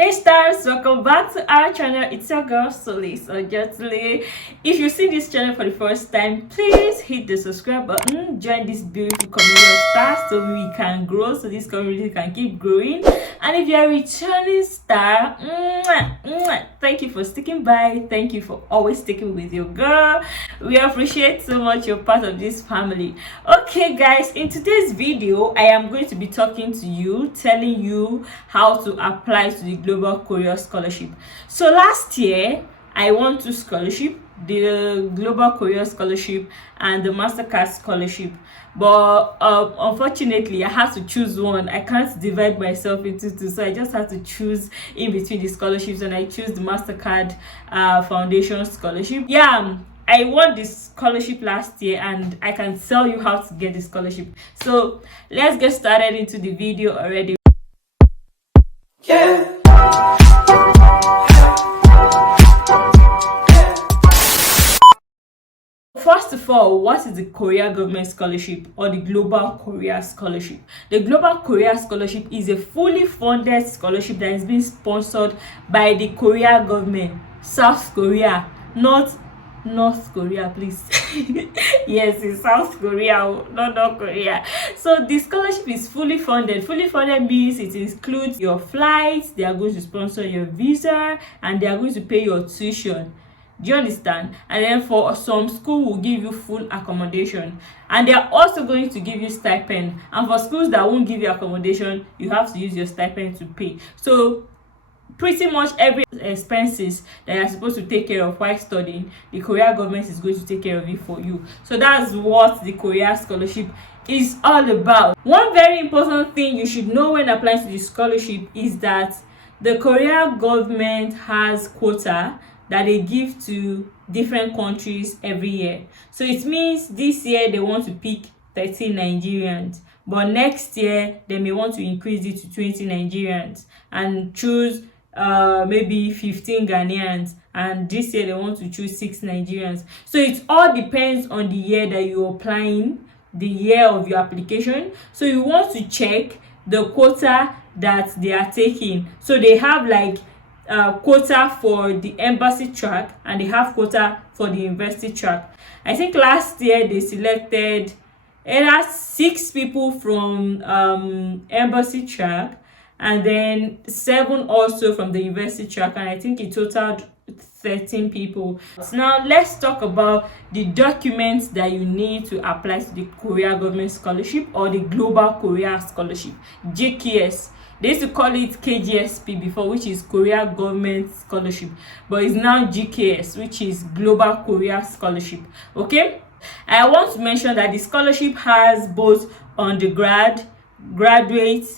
Hey stars, welcome back to our channel. It's your girl Solis or Gently. If you see this channel for the first time, please hit the subscribe button, join this beautiful community of stars so we can grow, so this community can keep growing. And if you're a returning star, thank you for sticking by. Thank you for always sticking with your girl. We appreciate so much you're part of this family. Okay guys, in today's video I am going to be talking to you, telling you how to apply to the Global Korea Scholarship. So last year I won 2 scholarships, the Global Korea Scholarship and the Mastercard Scholarship, but unfortunately I had to choose one. I can't divide myself into 2, so I just had to choose in between the scholarships, and I chose the Mastercard Foundation Scholarship. I won this scholarship last year and I can tell you how to get the scholarship. So let's get started into the video already. First of all, what is the Korea Government Scholarship or the Global Korea Scholarship? The Global Korea Scholarship is a fully funded scholarship that is being sponsored by the Korea government. South Korea, not North Korea, please. Yes, it's South Korea, not North Korea. So the scholarship is fully funded. Fully funded means it includes your flights, they are going to sponsor your visa, and they are going to pay your tuition. Do you understand? And then for some school will give you full accommodation, and they are also going to give you stipend. And for schools that won't give you accommodation, you have to use your stipend to pay. So pretty much every expenses that you're supposed to take care of while studying, the Korea government is going to take care of it for you. So that's what the Korea Scholarship is all about. One very important thing you should know when applying to the scholarship is that the Korea government has quota that they give to different countries every year. So it means this year they want to pick 13 Nigerians, but next year they may want to increase it to 20 Nigerians and choose maybe 15 Ghanaians, and this year they want to choose 6 Nigerians. So it all depends on the year that you're applying, the year of your application. So you want to check the quota that they are taking. So they have like quota for the embassy track and they have quota for the university track. I think last year they selected either 6 people from embassy track and then 7 also from the university track, and I think it totaled 13 people. So now let's talk about the documents that you need to apply to the Korea Government Scholarship or the Global Korea Scholarship, GKS. They used to call it KGSP before, which is Korea Government Scholarship, but it's now GKS, which is Global Korea Scholarship. Okay, I want to mention that the scholarship has both undergrad, graduate,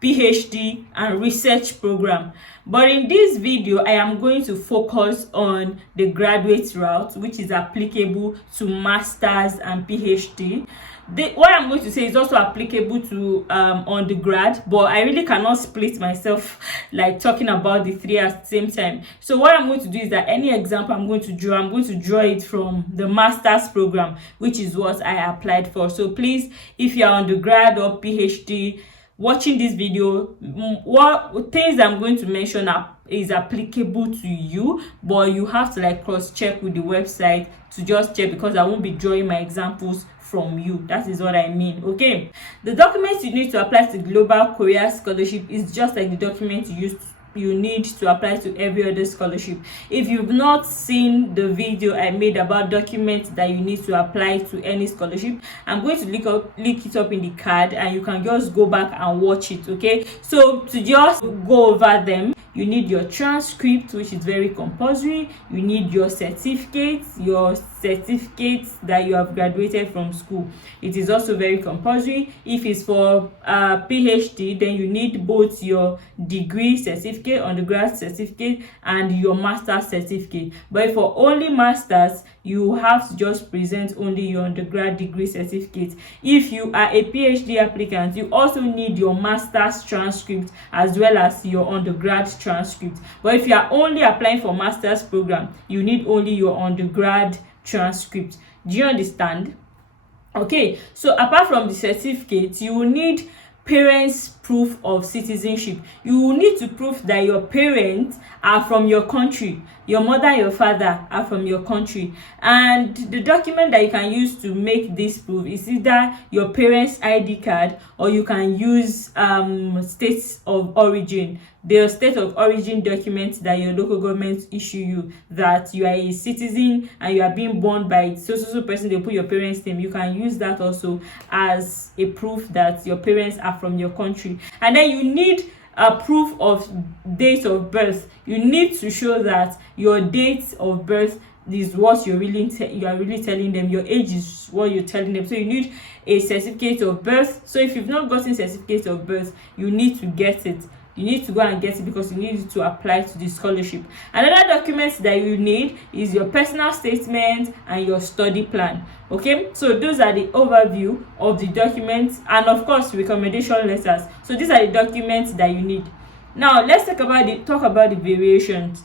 PhD and research program, but in this video I am going to focus on the graduate route, which is applicable to masters and PhD. What I'm going to say is also applicable to undergrad, but I really cannot split myself like talking about the 3 at the same time. So what I'm going to do is that any example I'm going to draw it from the master's program, which is what I applied for. So please, if you're undergrad or PhD watching this video, what things I'm going to mention is applicable to you, but you have to like cross check with the website to just check, because I won't be drawing my examples from you. That is what I mean. Okay, the documents you need to apply to Global Korea Scholarship is just like the document you need to apply to every other scholarship. If you've not seen the video I made about documents that you need to apply to any scholarship, I'm going to link it up in the card, and you can just go back and watch it. Okay, so to just go over them, you need your transcript, which is very compulsory. You need your certificates that you have graduated from school. It is also very compulsory. If it's for PhD, then you need both your degree certificate, undergrad certificate, and your master's certificate. But for only masters, you have to just present only your undergrad degree certificate. If you are a PhD applicant, you also need your master's transcript as well as your undergrad transcript. But if you are only applying for master's program, you need only your undergrad transcript. Do you understand? Okay, so apart from the certificate, you will need parents' proof of citizenship. You will need to prove that your parents are from your country, your mother and your father are from your country, and the document that you can use to make this proof is either your parents' ID card, or you can use states of origin, the state of origin document that your local government issue you, that you are a citizen and you are being born by so person. They put your parents' name. You can use that also as a proof that your parents are from your country. And then you need a proof of date of birth. You need to show that your date of birth is what you are really telling them. Your age is what you're telling them. So you need a certificate of birth. So if you've not gotten certificate of birth, you need to get it. You need to go and get it because you need to apply to the scholarship. Another document that you need is your personal statement and your study plan. Okay, so those are the overview of the documents, and of course recommendation letters. So these are the documents that you need. Now let's talk about the variations.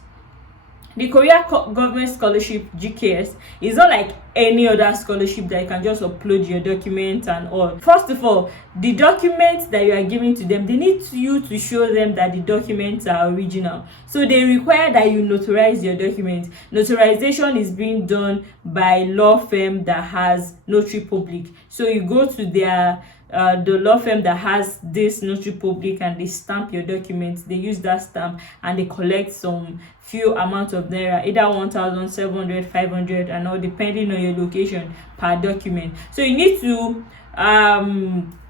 The Korea Government Scholarship GKS is not like any other scholarship that you can just upload your documents and all. First of all, the documents that you are giving to them, they need you to show them that the documents are original. So they require that you notarize your documents. Notarization is being done by law firm that has notary public. So you go to their the law firm that has this notary public and they stamp your documents. They use that stamp and they collect some few amount of naira, either 1,700, 500, and all depending on your location per document. So you need to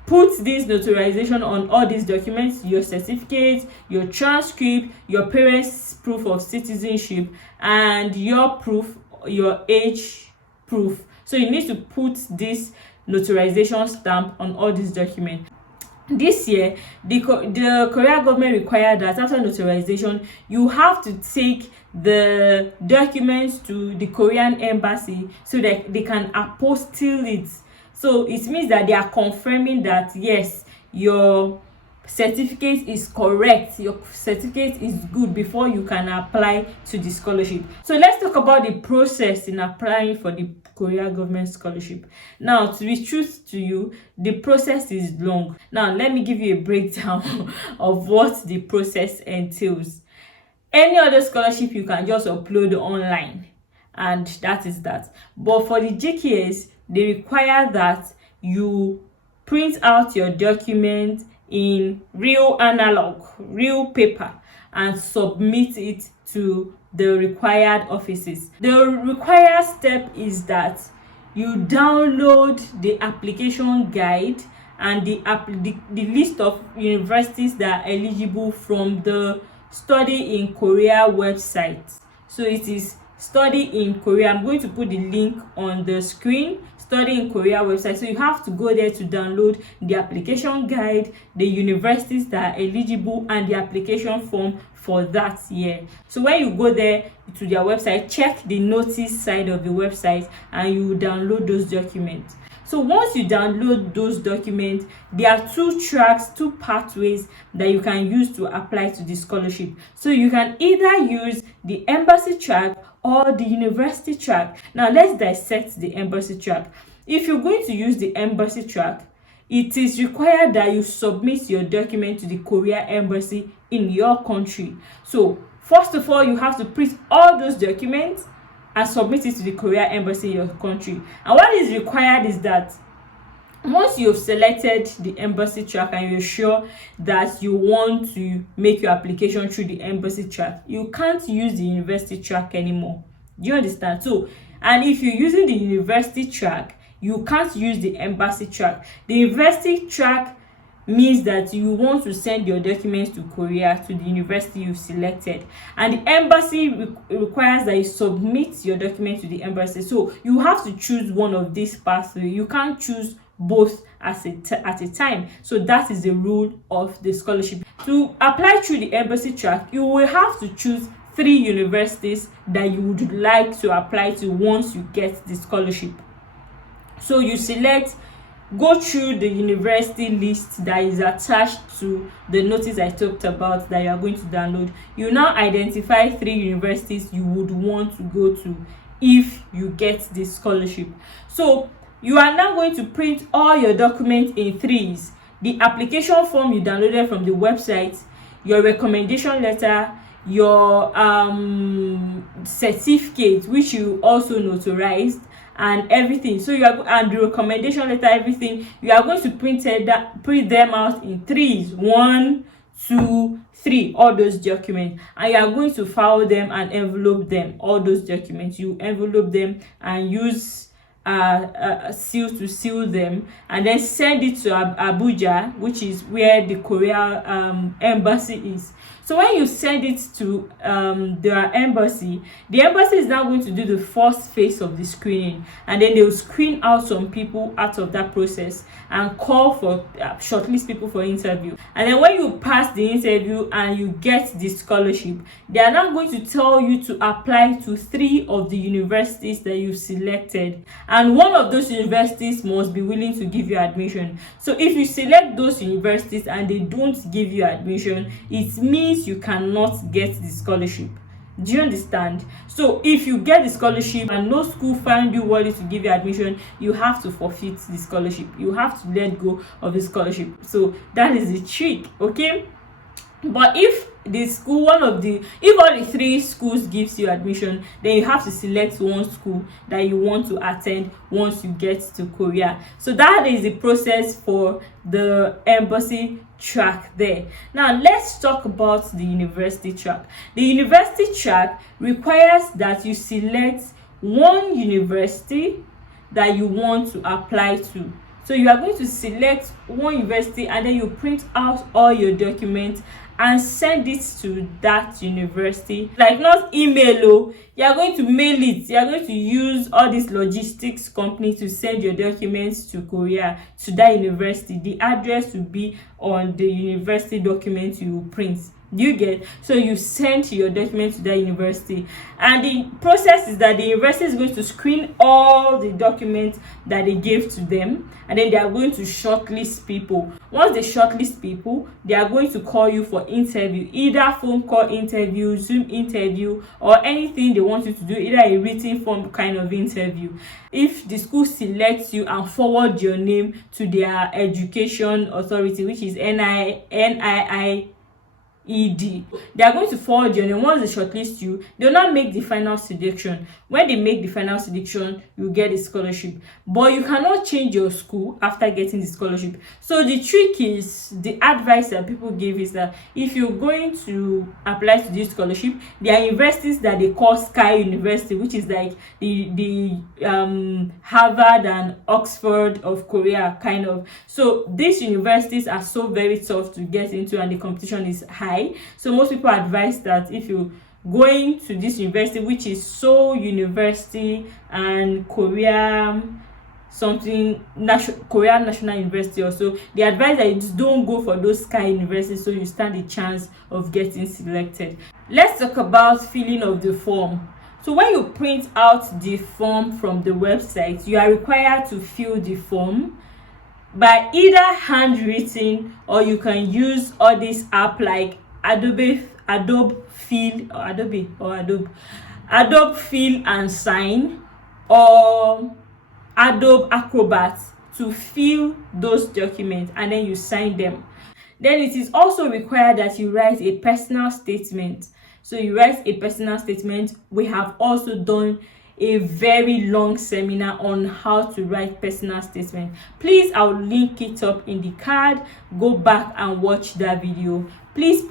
put this notarization on all these documents: your certificate, your transcript, your parents' proof of citizenship, and your age proof. So you need to put this notarization stamp on all these documents. This year, the Korea government required that after notarization, you have to take the documents to the Korean embassy so that they can apostille it. So it means that they are confirming that yes, your certificate is correct, your certificate is good before you can apply to the scholarship. So let's talk about the process in applying for the Korea government scholarship. Now, to be truth to you, the process is long. Now let me give you a breakdown of what the process entails. Any other scholarship you can just upload online, and that is that. But for the GKS, they require that you print out your document in real analog, real paper, and submit it to the required offices. The required step is that you download the application guide and the list of universities that are eligible from the Study in Korea website. So it is Study in Korea. I'm going to put the link on the screen. Study in Korea website. So you have to go there to download the application guide, the universities that are eligible, and the application form for that year. So when you go there to their website, check the notice side of the website and you download those documents. So once you download those documents, there are two pathways that you can use to apply to the scholarship. So you can either use the embassy track or the university track. Now let's dissect the embassy track. If you're going to use the embassy track, it is required that you submit your document to the Korea embassy in your country. So first of all, you have to print all those documents and submit it to the Korea embassy in your country. And what is required is that once you've selected the embassy track and you're sure that you want to make your application through the embassy track, you can't use the university track anymore. Do you understand? So, and if you're using the university track, you can't use the embassy track. The university track means that you want to send your documents to Korea, to the university you've selected, and the embassy requires that you submit your document to the embassy. So you have to choose one of these pathways. You can't choose both at a time. So that is the rule of the scholarship. To apply through the embassy track, you will have to choose 3 universities that you would like to apply to once you get the scholarship. So you go through the university list that is attached to the notice I talked about that you are going to download. You now identify 3 universities you would want to go to if you get this scholarship. So you are now going to print all your documents in threes. the application form you downloaded from the website, your recommendation letter, your certificate which you also notarized, and everything. So you are, and the recommendation letter, everything, you are going to print them out in threes: 1, 2, 3, all those documents, and you are going to file them and envelope them. All those documents, you envelope them and use seal to seal them, and then send it to Abuja, which is where the Korea embassy is. So when you send it to the embassy is now going to do the first phase of the screening, and then they will screen out some people out of that process and call for shortlist people for interview. And then when you pass the interview and you get the scholarship, they are now going to tell you to apply to 3 of the universities that you've selected, and one of those universities must be willing to give you admission. So if you select those universities and they don't give you admission, it means you cannot get the scholarship. Do you understand? So if you get the scholarship and no school find you worthy to give you admission, you have to forfeit the scholarship. You have to let go of the scholarship. So that is the trick, okay? But if the school, if all the 3 schools gives you admission, then you have to select one school that you want to attend once you get to Korea. So that is the process for the embassy track there. Now let's talk about the university track. The university track requires that you select one university that you want to apply to. So you are going to select one university, and then you print out all your documents and send it to that university. Like, not email, you are going to mail it. You are going to use all these logistics company to send your documents to Korea, to that university. The address will be on the university document you print. Do you get? So you send your document to that university, and the process is that the university is going to screen all the documents that they gave to them, and then they are going to shortlist people. Once they shortlist people, they are going to call you for interview, either phone call interview, Zoom interview, or anything they want you to do, either a written form kind of interview. If the school selects you and forward your name to their education authority, which is NII ED, they are going to forward your name. Once they shortlist you, they'll not make the final selection. When they make the final selection, you get a scholarship, but you cannot change your school after getting the scholarship. So the trick is, the advice that people give is that if you're going to apply to this scholarship, there are universities that they call Sky University, which is like the Harvard and Oxford of Korea kind of. So these universities are so very tough to get into, and the competition is high. So most people advise that if you going to this university, which is Seoul University and Korea National University also, they advise that you just don't go for those Sky universities, so you stand a chance of getting selected. Let's talk about filling of the form. So when you print out the form from the website, you are required to fill the form by either handwritten, or you can use all these app like Adobe Fill and Sign, or Adobe Acrobat to fill those documents, and then you sign them. Then it is also required that you write a personal statement. So you write a personal statement. We have also done a very long seminar on how to write personal statement. Please, I'll link it up in the card. Go back and watch that video. Please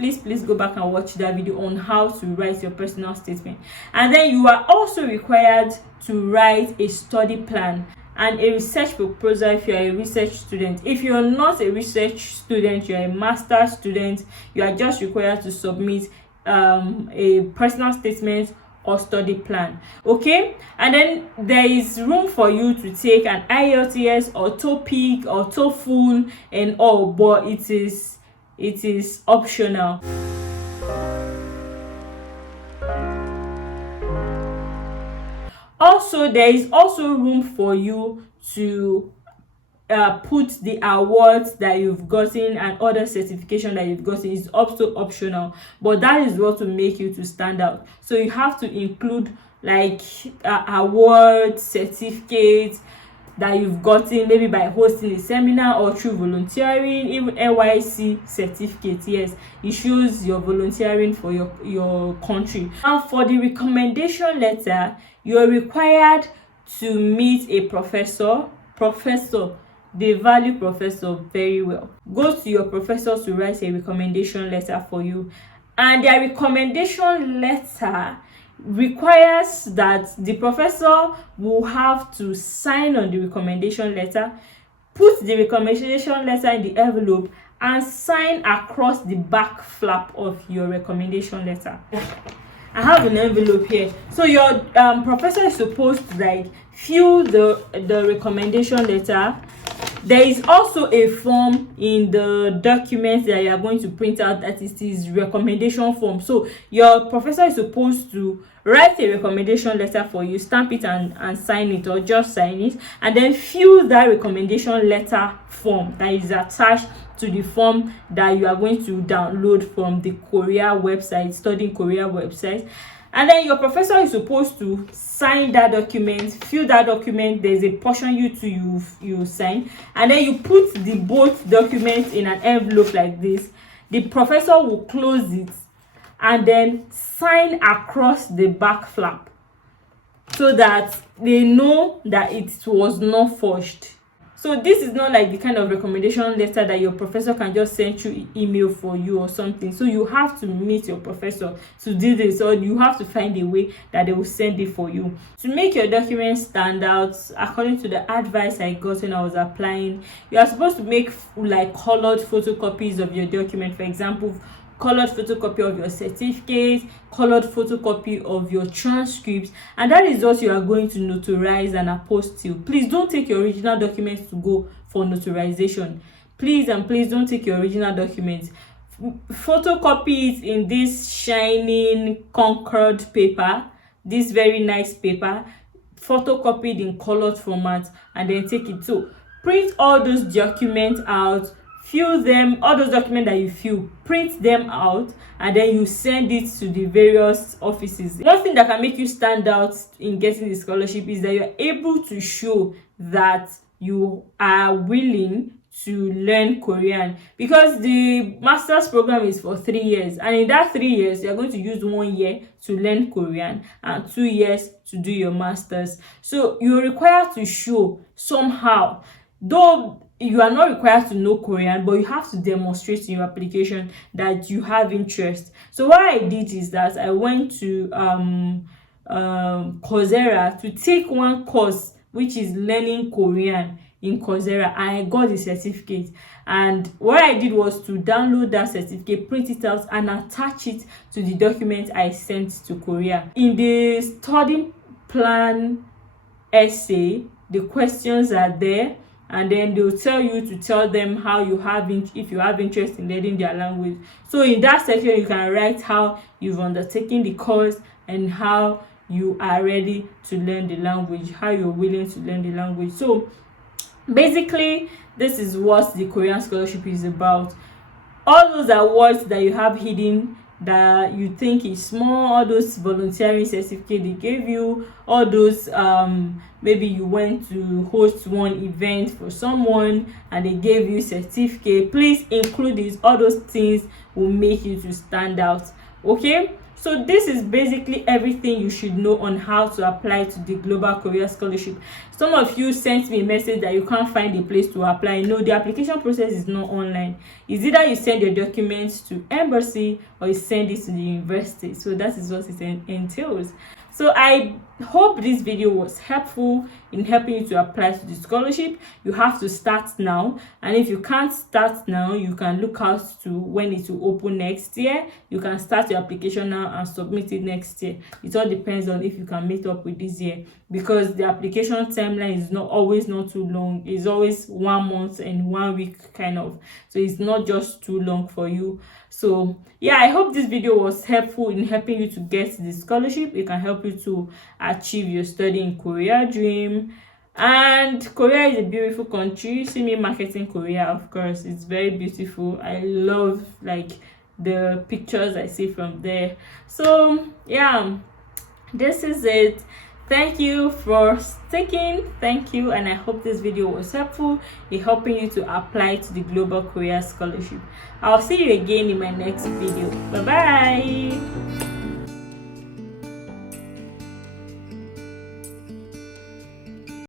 go back and watch that video on how to write your personal statement. And then you are also required to write a study plan and a research proposal if you are a research student. If you're not a research student, you're a master's student, you are just required to submit a personal statement or study plan. Okay, and then there is room for you to take an IELTS or TOEIC or TOEFL and all, but it is optional. Also, there is also room for you to put the awards that you've gotten and other certification that you've gotten. Is also optional, but that is what will make you to stand out. So you have to include like awards, certificates, that you've gotten, maybe by hosting a seminar or through volunteering, even NYC certificate. Yes, it shows your volunteering for your country. And for the recommendation letter, you're required to meet a professor. They value professor very well. Go to your professor to write a recommendation letter for you, and their recommendation letter requires that the professor will have to sign on the recommendation letter, put the recommendation letter in the envelope, and sign across the back flap of your recommendation letter. I have an envelope here. So your professor is supposed to like fill the recommendation letter. There is also a form in the document that you are going to print out that it is recommendation form. So your professor is supposed to write a recommendation letter for you, stamp it and sign it, or just sign it, and then fill that recommendation letter form that is attached to the form that you are going to download from the Korea website, Studying Korea website. And then your professor is supposed to sign that document, fill that document. There's a portion you sign, and then you put the both documents in an envelope like this. The professor will close it and then sign across the back flap so that they know that it was not forged. So this is not like the kind of recommendation letter that your professor can just send you email for you or something. So you have to meet your professor to do this, or you have to find a way that they will send it for you. To make your documents stand out, according to the advice I got when I was applying, you are supposed to make like colored photocopies of your document. For example, colored photocopy of your certificate, colored photocopy of your transcripts, and that is what you are going to notarize and apostille. Please don't take your original documents to go for notarization. Please and please don't take your original documents. Photocopy it in this shining Concord paper, this very nice paper, photocopied in colored format, and then take it. So print all those documents out, fill them, all those documents that you fill, print them out, and then you send it to the various offices. One thing that can make you stand out in getting the scholarship is that you're able to show that you are willing to learn Korean, because the master's program is for 3 years, and in that 3 years you're going to use 1 year to learn Korean and 2 years to do your master's. So you're required to show somehow, though you are not required to know Korean, but you have to demonstrate in your application that you have interest. So what I did is that I went to Coursera to take one course which is learning Korean in Coursera, and I got the certificate. And what I did was to download that certificate, print it out, and attach it to the document I sent to Korea. In the study plan essay, the questions are there, and then they'll tell you to tell them how you have if you have interest in learning their language. So in that section you can write how you've undertaken the course and how you are ready to learn the language, how you're willing to learn the language. So basically this is what the Korean scholarship is about. All those awards that you have hidden that you think is small, all those volunteering certificate they gave you, all those maybe you went to host one event for someone and they gave you certificate, please include these. All those things will make you to stand out. Okay, so this is basically everything you should know on how to apply to the Global Korea Scholarship. Some of you sent me a message that you can't find a place to apply. No, the application process is not online. It's either you send your documents to embassy or you send it to the university. So that is what it entails. So I hope this video was helpful in helping you to apply to the scholarship. You have to start now, and if you can't start now, you can look out to when it will open next year. You can start your application now and submit it next year. It all depends on if you can meet up with this year, because the application timeline is not too long. It's always 1 month and 1 week kind of, so it's not just too long for you. So yeah, I hope this video was helpful in helping you to get the scholarship. It can help you to achieve your study in Korea dream. And Korea is a beautiful country. See me marketing Korea, of course. It's very beautiful. I love like the pictures I see from there. So yeah, this is it. Thank you for sticking. Thank you, and I hope this video was helpful in helping you to apply to the Global Career Scholarship. I'll see you again in my next video. Bye bye.